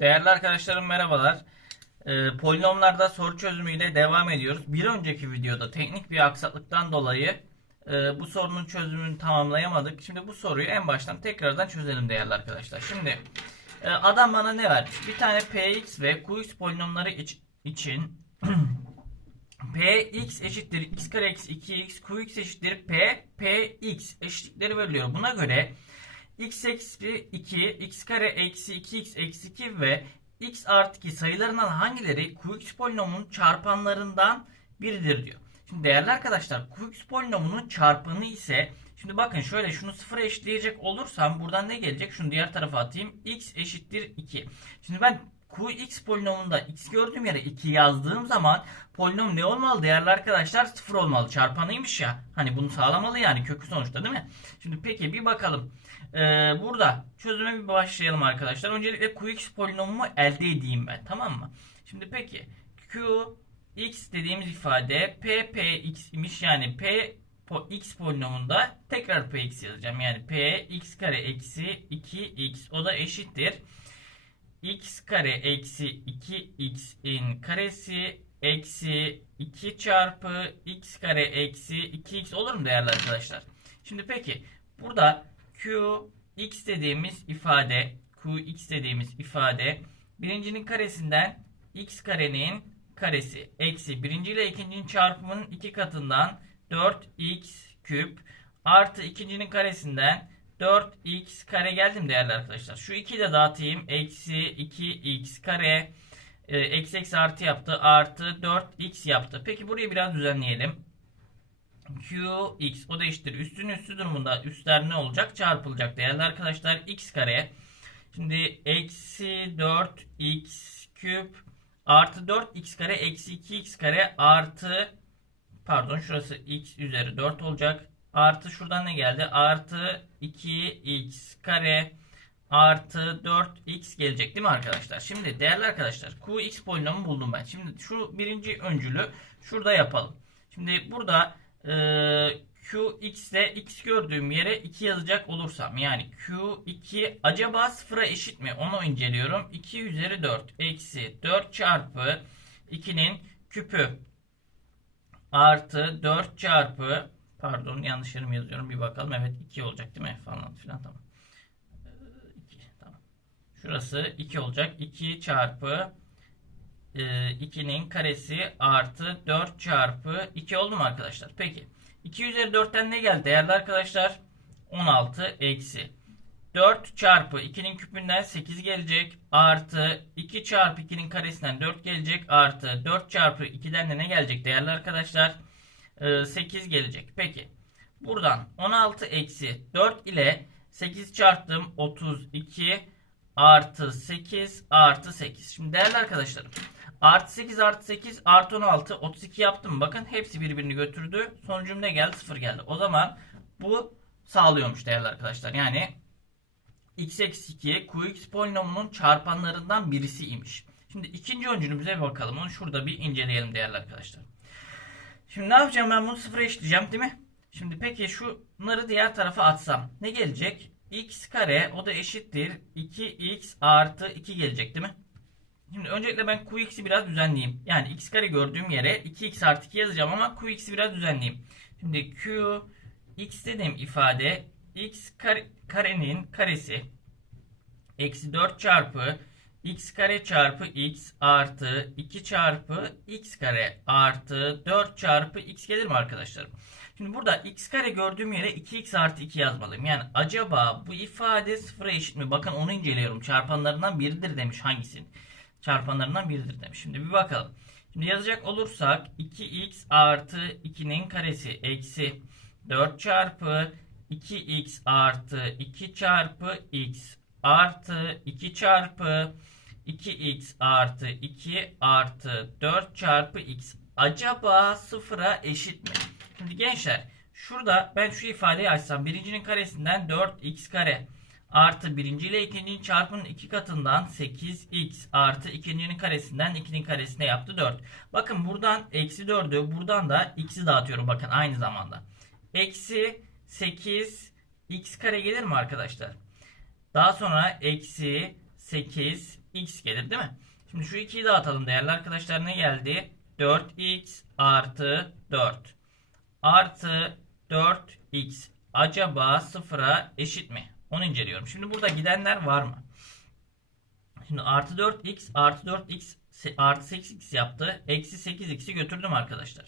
Değerli arkadaşlarım merhabalar. Ee, polinomlarda soru çözümüyle devam ediyoruz. Bir önceki videoda teknik bir aksaklıktan dolayı e, bu sorunun çözümünü tamamlayamadık. Şimdi bu soruyu en baştan tekrardan çözelim değerli arkadaşlar. Şimdi e, adam bana ne vermiş? Bir tane px ve qx polinomları iç- için px eşittir x kare eksi 2x qx eşittir p px eşitlikleri veriliyor. Buna göre x eksi 2, x kare eksi 2x eksi 2 ve x artı 2 sayılarından hangileri qx polinomunun çarpanlarından biridir diyor. Şimdi değerli arkadaşlar qx polinomunun çarpanı ise şimdi bakın şöyle şunu sıfıra eşitleyecek olursam buradan ne gelecek? Şunu diğer tarafa atayım. x eşittir 2. Şimdi ben qx polinomunda x gördüğüm yere 2 yazdığım zaman polinom ne olmalı değerli arkadaşlar? 0 olmalı. Çarpanıymış ya. Hani bunu sağlamalı yani kökü sonuçta değil mi? Şimdi peki bir bakalım. Ee, burada çözüme bir başlayalım arkadaşlar. Öncelikle qx polinomumu elde edeyim ben. Tamam mı? Şimdi peki q x dediğimiz ifade p p x imiş. Yani p x polinomunda tekrar px yazacağım. Yani p x kare eksi 2x o da eşittir. X kare eksi 2x'in karesi eksi 2 çarpı x kare eksi 2x olur mu değerli arkadaşlar? Şimdi peki burada q x dediğimiz ifade q x dediğimiz ifade birincinin karesinden x karenin karesi eksi birinci ile ikincinin çarpımının iki katından 4x küp artı ikincinin karesinden 4x kare geldim değerli arkadaşlar. Şu 2'yi de dağıtayım. Eksi 2x kare e, eksi eksi artı yaptı. Artı 4x yaptı. Peki burayı biraz düzenleyelim. qx o da eşittir. Üstün üstü durumunda üstler ne olacak? Çarpılacak değerli arkadaşlar. x kare. Şimdi eksi 4x küp artı 4x kare eksi 2x kare artı pardon şurası x üzeri 4 olacak. Artı şuradan ne geldi? Artı 2x kare artı 4x gelecek değil mi arkadaşlar? Şimdi değerli arkadaşlar qx polinomu buldum ben. Şimdi şu birinci öncülü şurada yapalım. Şimdi burada e, qx ile x gördüğüm yere 2 yazacak olursam yani q2 acaba sıfıra eşit mi? Onu inceliyorum. 2 üzeri 4 eksi 4 çarpı 2'nin küpü artı 4 çarpı pardon yanlış yerim yazıyorum bir bakalım. Evet 2 olacak değil mi? Falan filan tamam. 2 tamam. Şurası 2 olacak. 2 çarpı 2'nin karesi artı 4 çarpı 2 oldu mu arkadaşlar? Peki. 2 üzeri 4'ten ne geldi değerli arkadaşlar? 16 eksi. 4 çarpı 2'nin küpünden 8 gelecek. Artı 2 çarpı 2'nin karesinden 4 gelecek. Artı 4 çarpı 2'den de ne gelecek değerli arkadaşlar? 8 gelecek. Peki. Buradan 16 eksi 4 ile 8 çarptım 32 artı 8 artı 8. Şimdi değerli arkadaşlarım artı 8 artı 8 artı 16 32 yaptım. Bakın hepsi birbirini götürdü. Sonucum ne geldi? 0 geldi. O zaman bu sağlıyormuş değerli arkadaşlar. Yani x eksi 2 qx polinomunun çarpanlarından birisiymiş. Şimdi ikinci öncülümüze bir bakalım. Onu şurada bir inceleyelim değerli arkadaşlar. Şimdi ne yapacağım ben bunu sıfıra eşitleyeceğim değil mi? Şimdi peki şunları diğer tarafa atsam ne gelecek? x kare o da eşittir 2x artı 2 gelecek değil mi? Şimdi öncelikle ben qx'i biraz düzenleyeyim. Yani x kare gördüğüm yere 2x artı 2 yazacağım ama qx'i biraz düzenleyeyim. Şimdi q x dediğim ifade x kare, karenin karesi eksi 4 çarpı x kare çarpı x artı 2 çarpı x kare artı 4 çarpı x gelir mi arkadaşlarım? Şimdi burada x kare gördüğüm yere 2x artı 2 yazmalıyım. Yani acaba bu ifade sıfıra eşit mi? Bakın onu inceliyorum. Çarpanlarından biridir demiş hangisinin? Çarpanlarından biridir demiş. Şimdi bir bakalım. Şimdi yazacak olursak 2x artı 2'nin karesi eksi 4 çarpı 2x artı 2 çarpı x artı 2 çarpı 2x artı 2 artı 4 çarpı x acaba sıfıra eşit mi? Şimdi gençler şurada ben şu ifadeyi açsam birincinin karesinden 4x kare artı birinci ile ikincinin çarpımının iki katından 8x artı ikincinin karesinden 2'nin karesine yaptı 4. Bakın buradan eksi 4'ü buradan da x'i dağıtıyorum bakın aynı zamanda. Eksi 8 x kare gelir mi arkadaşlar? Daha sonra eksi 8 x gelir değil mi? Şimdi şu 2'yi dağıtalım değerli arkadaşlar ne geldi? 4x artı 4 artı 4x acaba sıfıra eşit mi? Onu inceliyorum. Şimdi burada gidenler var mı? Şimdi artı 4x artı 4x se- artı 8x yaptı. Eksi 8x'i götürdüm arkadaşlar.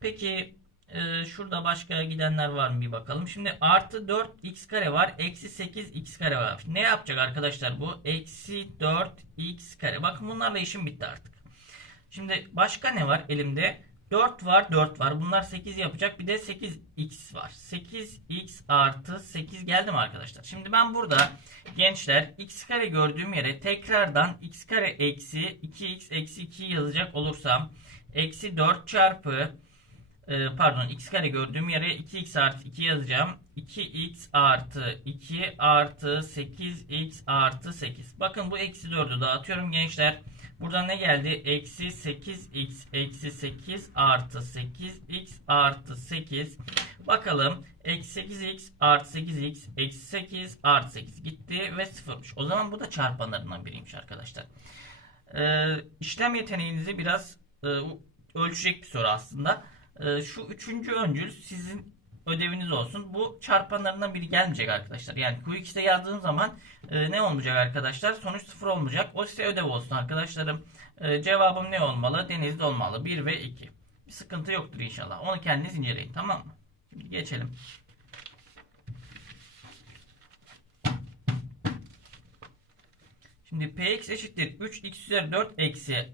Peki e, şurada başka gidenler var mı bir bakalım. Şimdi artı 4x kare var. Eksi 8x kare var. Ne yapacak arkadaşlar bu? Eksi 4x kare. Bakın bunlarla işim bitti artık. Şimdi başka ne var elimde? 4 var 4 var. Bunlar 8 yapacak. Bir de 8x var. 8x artı 8 geldi mi arkadaşlar? Şimdi ben burada gençler x kare gördüğüm yere tekrardan x kare eksi 2x eksi 2 yazacak olursam eksi 4 çarpı e, pardon x kare gördüğüm yere 2x artı 2 yazacağım. 2x artı 2 artı 8x artı 8. Bakın bu eksi 4'ü dağıtıyorum gençler. Buradan ne geldi? Eksi 8x eksi 8 artı 8x artı 8. Bakalım. Eksi 8x artı 8x eksi 8 artı 8 gitti ve sıfırmış. O zaman bu da çarpanlarından biriymiş arkadaşlar. Ee, işlem yeteneğinizi biraz e, ölçecek bir soru aslında. Ee, şu üçüncü öncül sizin ödeviniz olsun. Bu çarpanlarından biri gelmeyecek arkadaşlar. Yani QX'te yazdığım zaman e, ne olmayacak arkadaşlar? Sonuç sıfır olmayacak. O size ödev olsun arkadaşlarım. E, cevabım ne olmalı? Denizli olmalı. 1 ve 2. Bir sıkıntı yoktur inşallah. Onu kendiniz inceleyin tamam mı? Şimdi geçelim. Şimdi px eşittir 3x üzeri 4 eksi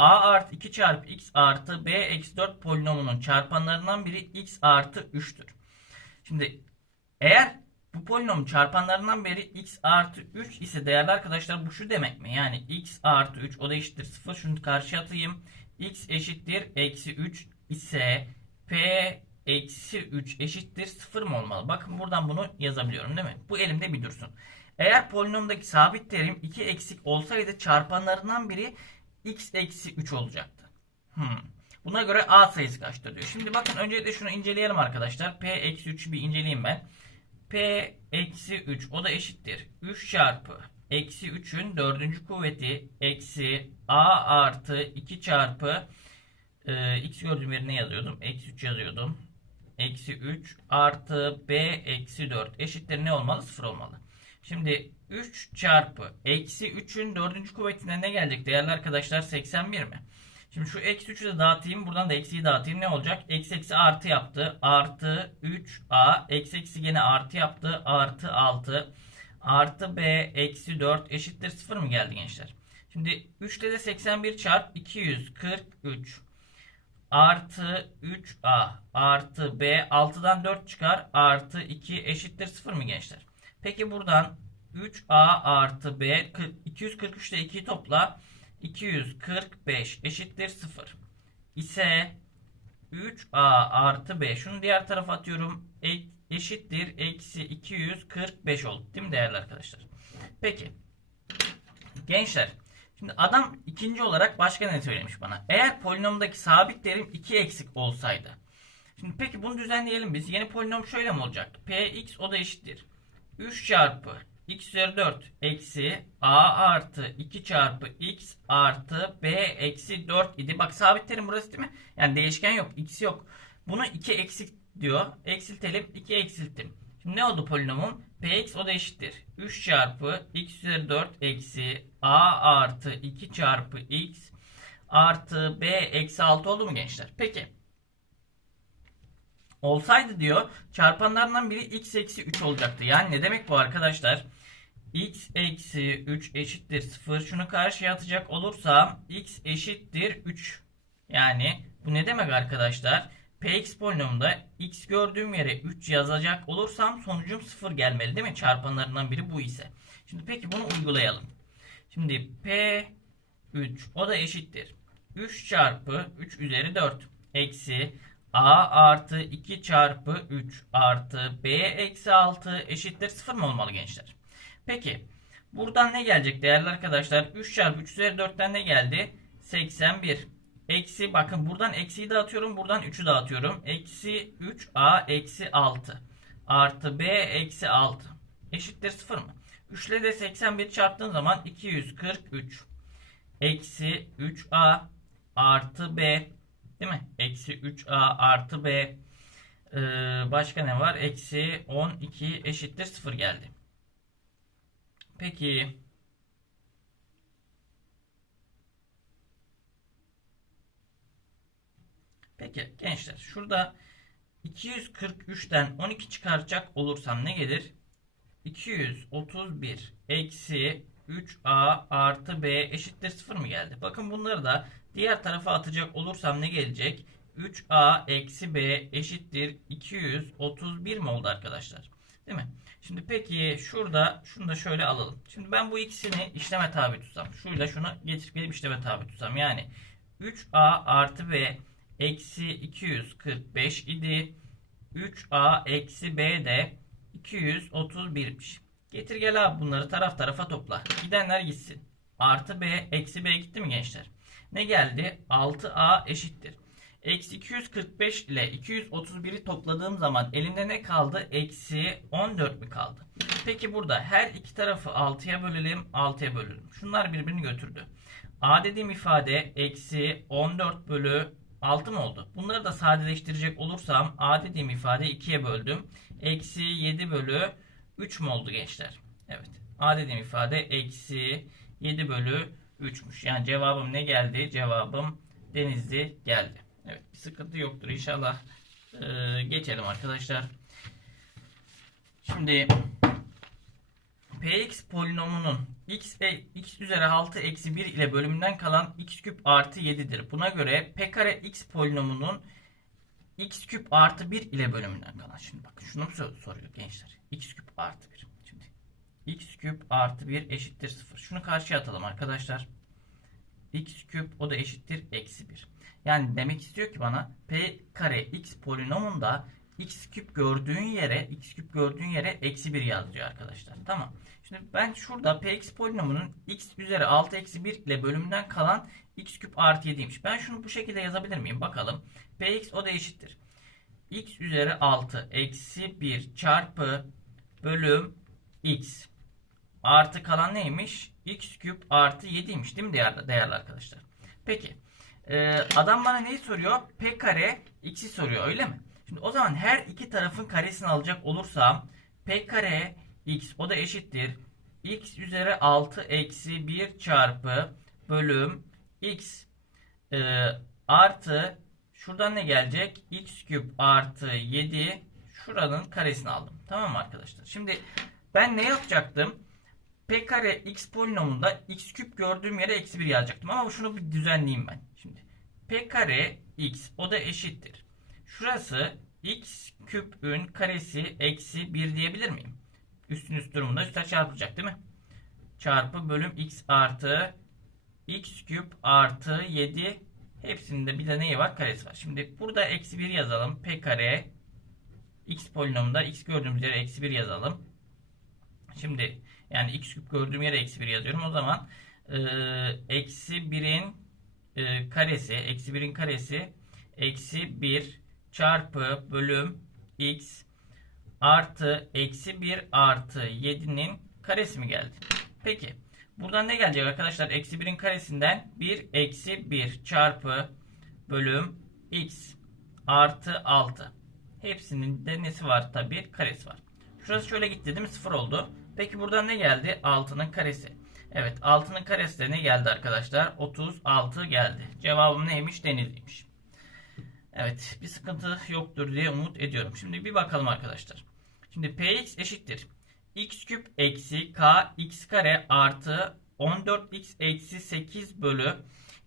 a artı 2 çarpı x artı b eksi 4 polinomunun çarpanlarından biri x artı 3'tür. Şimdi eğer bu polinom çarpanlarından biri x artı 3 ise değerli arkadaşlar bu şu demek mi? Yani x artı 3 o da eşittir 0. Şunu karşıya atayım. x eşittir eksi 3 ise p eksi 3 eşittir 0 mı olmalı? Bakın buradan bunu yazabiliyorum değil mi? Bu elimde bir dursun. Eğer polinomdaki sabit terim 2 eksik olsaydı çarpanlarından biri x eksi 3 olacaktı. Hmm. Buna göre a sayısı kaçtır diyor. Şimdi bakın öncelikle şunu inceleyelim arkadaşlar. p eksi 3'ü bir inceleyeyim ben. p eksi 3 o da eşittir. 3 çarpı eksi 3'ün dördüncü kuvveti eksi a artı 2 çarpı e, x gördüğüm yerine yazıyordum. Eksi 3 yazıyordum. Eksi 3 artı b eksi 4 eşittir ne olmalı? 0 olmalı. Şimdi 3 çarpı eksi 3'ün dördüncü kuvvetine ne gelecek değerli arkadaşlar? 81 mi? Şimdi şu eksi 3'ü de dağıtayım. Buradan da eksiyi dağıtayım. Ne olacak? Eksi eksi artı yaptı. Artı 3a. Eksi eksi gene artı yaptı. Artı 6. Artı b eksi 4 eşittir 0 mı geldi gençler? Şimdi 3'te de 81 çarp 243 artı 3a artı b 6'dan 4 çıkar artı 2 eşittir 0 mı gençler? Peki buradan 3a artı b 243 ile 2'yi topla 245 eşittir 0 ise 3a artı b şunu diğer tarafa atıyorum e, eşittir eksi 245 oldu değil mi değerli arkadaşlar? Peki gençler şimdi adam ikinci olarak başka ne söylemiş bana? Eğer polinomdaki sabit terim 2 eksik olsaydı. Şimdi peki bunu düzenleyelim biz. Yeni polinom şöyle mi olacak? px o da eşittir. 3 çarpı x üzeri 4 eksi a artı 2 çarpı x artı b eksi 4 idi. Bak sabit terim burası değil mi? Yani değişken yok. x yok. Bunu 2 eksik diyor. Eksiltelim. 2 eksilttim. Şimdi ne oldu polinomum? px o da eşittir. 3 çarpı x üzeri 4 eksi a artı 2 çarpı x artı b eksi 6 oldu mu gençler? Peki. Olsaydı diyor çarpanlarından biri x eksi 3 olacaktı. Yani ne demek bu arkadaşlar? x eksi 3 eşittir 0. Şunu karşıya atacak olursam x eşittir 3. Yani bu ne demek arkadaşlar? px polinomunda x gördüğüm yere 3 yazacak olursam sonucum 0 gelmeli değil mi? Çarpanlarından biri bu ise. Şimdi peki bunu uygulayalım. Şimdi p 3 o da eşittir. 3 çarpı 3 üzeri 4 eksi a artı 2 çarpı 3 artı b eksi 6 eşittir 0 mı olmalı gençler? Peki buradan ne gelecek değerli arkadaşlar? 3 çarpı 3 üzeri 4'ten ne geldi? 81. Eksi bakın buradan eksiyi dağıtıyorum. Buradan 3'ü dağıtıyorum. Eksi 3a eksi 6 artı b eksi 6 eşittir 0 mı? 3 ile de 81 çarptığın zaman 243 eksi 3a artı b değil mi? Eksi 3a artı b ee, başka ne var? Eksi 12 eşittir 0 geldi. Peki Peki gençler şurada 243'ten 12 çıkaracak olursam ne gelir? 231 eksi 3a artı b eşittir 0 mı geldi? Bakın bunları da diğer tarafa atacak olursam ne gelecek? 3a eksi b eşittir 231 mi oldu arkadaşlar? Değil mi? Şimdi peki şurada şunu da şöyle alalım. Şimdi ben bu ikisini işleme tabi tutsam. Şuyla şunu getirip gelip işleme tabi tutsam. Yani 3a artı b eksi 245 idi. 3a eksi b de 231'miş. Getir gel abi bunları taraf tarafa topla. Gidenler gitsin. Artı b eksi b gitti mi gençler? Ne geldi? 6a eşittir. Eksi 245 ile 231'i topladığım zaman elimde ne kaldı? Eksi 14 mi kaldı? Peki burada her iki tarafı 6'ya bölelim, 6'ya bölelim. Şunlar birbirini götürdü. A dediğim ifade eksi 14 bölü 6 mı oldu? Bunları da sadeleştirecek olursam A dediğim ifade 2'ye böldüm. Eksi 7 bölü 3 mü oldu gençler? Evet. A dediğim ifade eksi 7 bölü 3'müş. Yani cevabım ne geldi? Cevabım Denizli geldi. Evet bir sıkıntı yoktur inşallah. Ee, geçelim arkadaşlar. Şimdi Px polinomunun x, e, x üzeri 6 eksi 1 ile bölümünden kalan x küp artı 7'dir. Buna göre p kare x polinomunun x küp artı 1 ile bölümünden kalan. Şimdi bakın şunu soruyor gençler? X küp artı 1. Şimdi x küp artı 1 eşittir 0. Şunu karşıya atalım arkadaşlar. x küp o da eşittir eksi 1. Yani demek istiyor ki bana p kare x polinomunda x küp gördüğün yere x küp gördüğün yere eksi 1 yazıyor arkadaşlar. Tamam. Şimdi ben şurada px polinomunun x üzeri 6 eksi 1 ile bölümünden kalan x küp artı 7'ymiş. Ben şunu bu şekilde yazabilir miyim? Bakalım. px o da eşittir. x üzeri 6 eksi 1 çarpı bölüm x artı kalan neymiş? x küp artı 7'ymiş değil mi değerli, değerli arkadaşlar? Peki. Ee, adam bana neyi soruyor? P kare x'i soruyor öyle mi? Şimdi o zaman her iki tarafın karesini alacak olursam P kare x o da eşittir. x üzeri 6 eksi 1 çarpı bölüm x e, artı şuradan ne gelecek? x küp artı 7 şuranın karesini aldım. Tamam mı arkadaşlar? Şimdi ben ne yapacaktım? P kare x polinomunda x küp gördüğüm yere eksi 1 yazacaktım. Ama şunu bir düzenleyeyim ben. Şimdi P kare x o da eşittir. Şurası x küpün karesi eksi 1 diyebilir miyim? Üstün üst durumunda üstler çarpılacak değil mi? Çarpı bölüm x artı x küp artı 7 hepsinde bir de neyi var? Karesi var. Şimdi burada eksi 1 yazalım. P kare x polinomunda x gördüğümüz yere eksi 1 yazalım. Şimdi yani x küp gördüğüm yere eksi 1 yazıyorum. O zaman e, eksi 1'in e, karesi eksi 1'in karesi eksi 1 çarpı bölüm x artı eksi 1 artı 7'nin karesi mi geldi? Peki. Buradan ne gelecek arkadaşlar? Eksi 1'in karesinden 1 eksi 1 çarpı bölüm x artı 6. Hepsinin de nesi var tabi? Karesi var. Şurası şöyle gitti değil mi? 0 oldu. Peki buradan ne geldi? 6'nın karesi. Evet 6'nın karesi de ne geldi arkadaşlar? 36 geldi. Cevabım neymiş? Denizliymiş. Evet bir sıkıntı yoktur diye umut ediyorum. Şimdi bir bakalım arkadaşlar. Şimdi px eşittir. x küp eksi k x kare artı 14x eksi 8 bölü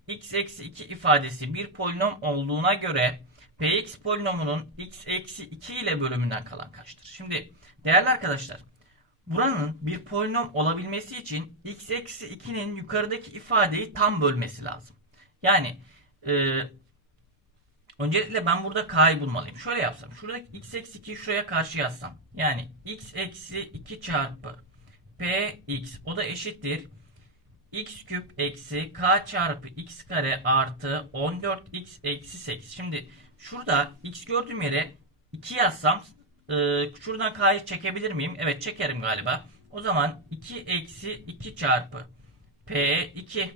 x eksi 2 ifadesi bir polinom olduğuna göre px polinomunun x eksi 2 ile bölümünden kalan kaçtır? Şimdi değerli arkadaşlar buranın bir polinom olabilmesi için x eksi 2'nin yukarıdaki ifadeyi tam bölmesi lazım. Yani e, Öncelikle ben burada k'yı bulmalıyım. Şöyle yapsam. Şuradaki x eksi 2'yi şuraya karşı yazsam. Yani x eksi 2 çarpı px o da eşittir. x küp eksi k çarpı x kare artı 14x eksi 8. Şimdi şurada x gördüğüm yere 2 yazsam e, şuradan k'yı çekebilir miyim? Evet çekerim galiba. O zaman 2 eksi 2 çarpı P2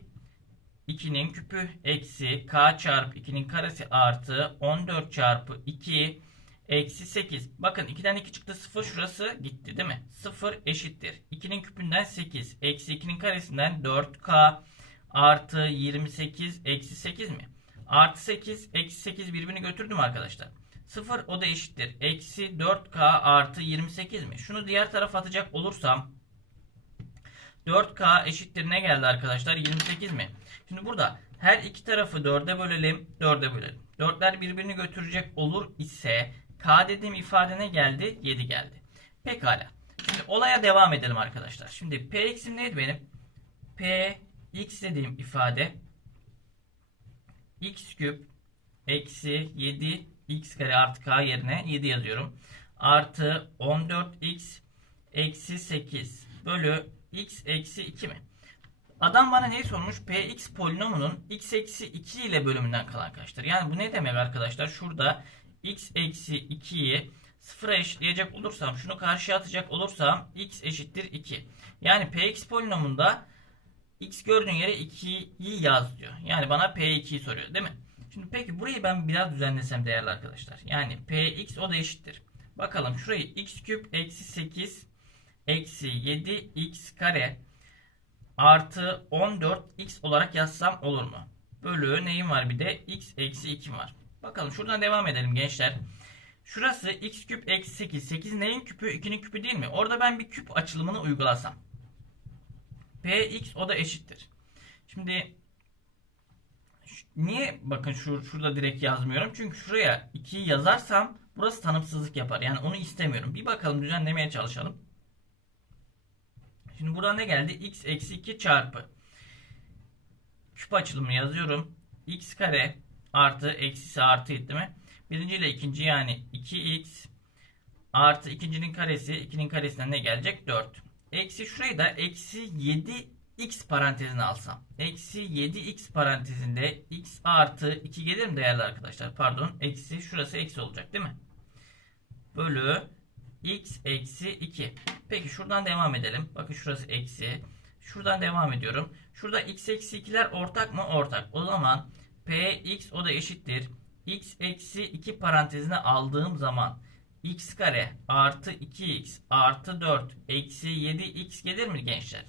2'nin küpü eksi K çarpı 2'nin karesi artı 14 çarpı 2 eksi 8. Bakın 2'den 2 çıktı 0 şurası gitti değil mi? 0 eşittir. 2'nin küpünden 8 eksi 2'nin karesinden 4K artı 28 eksi 8 mi? Artı 8 eksi 8 birbirini götürdü mü arkadaşlar? 0 o da eşittir. Eksi 4K artı 28 mi? Şunu diğer tarafa atacak olursam 4K eşittir ne geldi arkadaşlar? 28 mi? Şimdi burada her iki tarafı 4'e bölelim. 4'e bölelim. 4'ler birbirini götürecek olur ise K dediğim ifade ne geldi? 7 geldi. Pekala. Şimdi olaya devam edelim arkadaşlar. Şimdi Px'im neydi benim? Px dediğim ifade x küp eksi 7 x kare artı k yerine 7 yazıyorum. Artı 14x eksi 8 bölü x eksi 2 mi? Adam bana neyi sormuş? Px polinomunun x eksi 2 ile bölümünden kalan kaçtır? Yani bu ne demek arkadaşlar? Şurada x eksi 2'yi sıfıra eşitleyecek olursam, şunu karşıya atacak olursam x eşittir 2. Yani px polinomunda x gördüğün yere 2'yi yaz diyor. Yani bana p2'yi soruyor değil mi? Şimdi peki burayı ben biraz düzenlesem değerli arkadaşlar. Yani px o da eşittir. Bakalım şurayı x küp eksi 8 eksi 7 x kare artı 14 x olarak yazsam olur mu? Bölü neyim var bir de x eksi 2 var. Bakalım şuradan devam edelim gençler. Şurası x küp eksi 8. 8 neyin küpü? 2'nin küpü değil mi? Orada ben bir küp açılımını uygulasam. Px o da eşittir. Şimdi niye bakın şu, şurada direkt yazmıyorum? Çünkü şuraya 2'yi yazarsam burası tanımsızlık yapar. Yani onu istemiyorum. Bir bakalım düzenlemeye çalışalım. Şimdi burada ne geldi? x eksi 2 çarpı. Küp açılımı yazıyorum. x kare artı eksisi artı değil mi? Birinci ile ikinci yani 2x artı ikincinin karesi 2'nin karesinden ne gelecek? 4. Eksi şurayı da eksi 7x parantezine alsam. Eksi 7x parantezinde x artı 2 gelir mi değerli arkadaşlar? Pardon. Eksi şurası eksi olacak değil mi? Bölü x eksi 2. Peki şuradan devam edelim. Bakın şurası eksi. Şuradan devam ediyorum. Şurada x eksi 2'ler ortak mı? Ortak. O zaman px o da eşittir. x eksi 2 parantezine aldığım zaman x kare artı 2x artı 4 eksi 7x gelir mi gençler?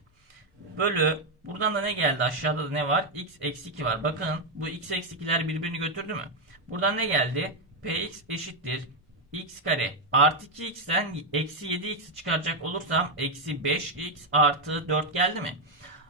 Bölü buradan da ne geldi? Aşağıda da ne var? x eksi 2 var. Bakın bu x eksi 2'ler birbirini götürdü mü? Buradan ne geldi? px eşittir x kare artı 2x'ten eksi 7x çıkaracak olursam eksi 5x artı 4 geldi mi?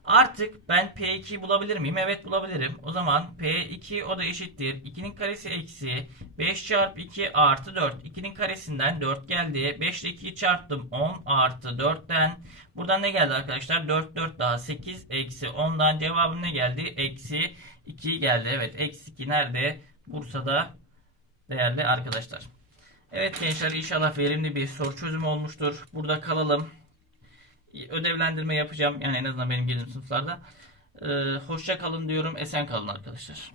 Artık ben P2'yi bulabilir miyim? Evet bulabilirim. O zaman P2 o da eşittir. 2'nin karesi eksi 5 çarpı 2 artı 4. 2'nin karesinden 4 geldi. 5 ile 2'yi çarptım. 10 artı 4'ten. Buradan ne geldi arkadaşlar? 4 4 daha 8 eksi 10'dan cevabım ne geldi? Eksi 2 geldi. Evet eksi 2 nerede? Bursa'da değerli arkadaşlar. Evet gençler inşallah verimli bir soru çözümü olmuştur. Burada kalalım. Ödevlendirme yapacağım. Yani en azından benim girdiğim sınıflarda. Ee, hoşça kalın diyorum. Esen kalın arkadaşlar.